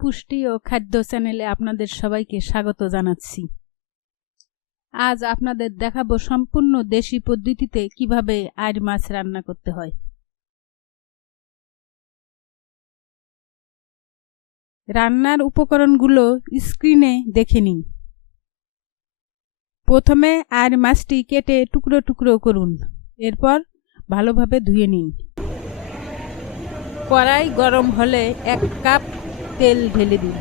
পুষ্টি ও খাদ্য চ্যানেলে আপনাদের সবাইকে স্বাগত জানাচ্ছি। আজ আপনাদের দেখাবো সম্পূর্ণ দেশি পদ্ধতিতে কিভাবে আইড় মাছ রান্না করতে হয়। রান্নার উপকরণগুলো স্ক্রিনে দেখে নিন। প্রথমে আইড় মাছটি কেটে টুকরো টুকরো করুন, এরপর ভালোভাবে ধুয়ে নিন। কড়াই গরম হলে 1 কাপ তেল ঢেলে দিন।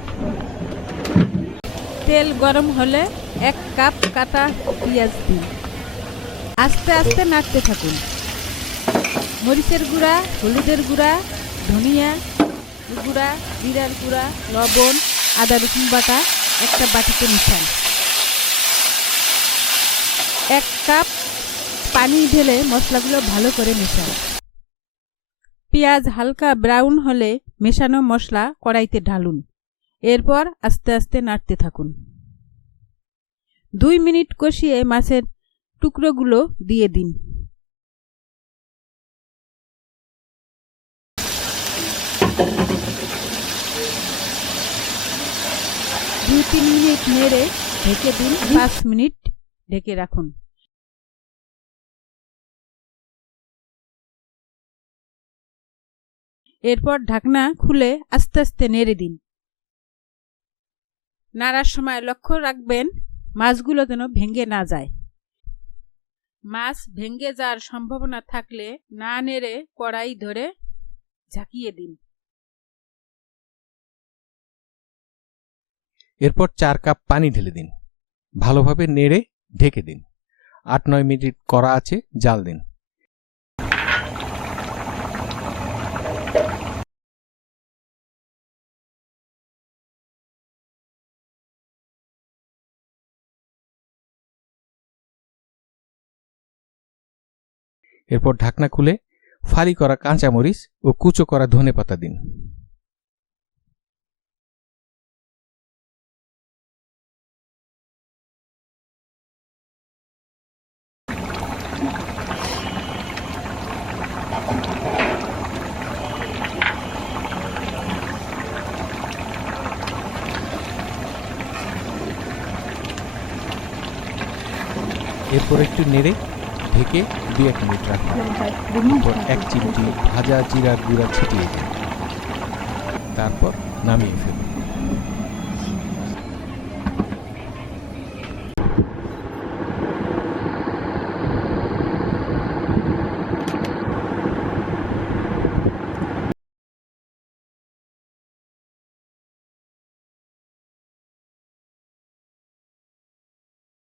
তেল গরম হলে 1 কাপ কাটা পেঁয়াজ দিন। আস্তে আস্তে নাড়তে থাকুন। মরিচের গুঁড়া, হলুদের গুঁড়া, ধনিয়া গুঁড়া, জিরার গুঁড়া, লবণ, আদা রসুন বাটা একটা বাটিতে মিশান। 1 কাপ পানি ঢেলে মশলাগুলো ভালো করে মেশান। পেঁয়াজ হালকা ব্রাউন হলে মেশানো মশলা কড়াইতে ঢালুন, এরপর আস্তে আস্তে নাড়তে থাকুন। 2 মিনিট কষিয়ে মাছের টুকরোগুলো দিয়ে দিন। 2-3 মিনিট নেড়ে ঢেকে দিন। 5 মিনিট ঢেকে রাখুন। এরপর ঢাকনা খুলে আস্তে আস্তে নেড়ে দিন। নাড়ার সময় লক্ষ্য রাখবেন মাছগুলো যেন ভেঙে না যায়। মাছ ভেঙে যাওয়ার সম্ভাবনা থাকলে না নেড়ে কড়াই ধরে ঝাঁকিয়ে দিন। এরপর 4 কাপ পানি ঢেলে দিন। ভালোভাবে নেড়ে ঢেকে দিন। 8-9 মিনিট কড়া আছে জাল দিন। এরপর ঢাকনা খুলে ফালি করা কাঁচামরিচ ও কুচো করা ধনেপাতা দিন। এরপর একটু নেড়ে ঢেকে 2-1 মিনিট রাখুন। এরপর 1 চিমটি ভাজা জিরার গুঁড়া ছিটিয়ে দিন। তারপর নামিয়ে ফেলুন।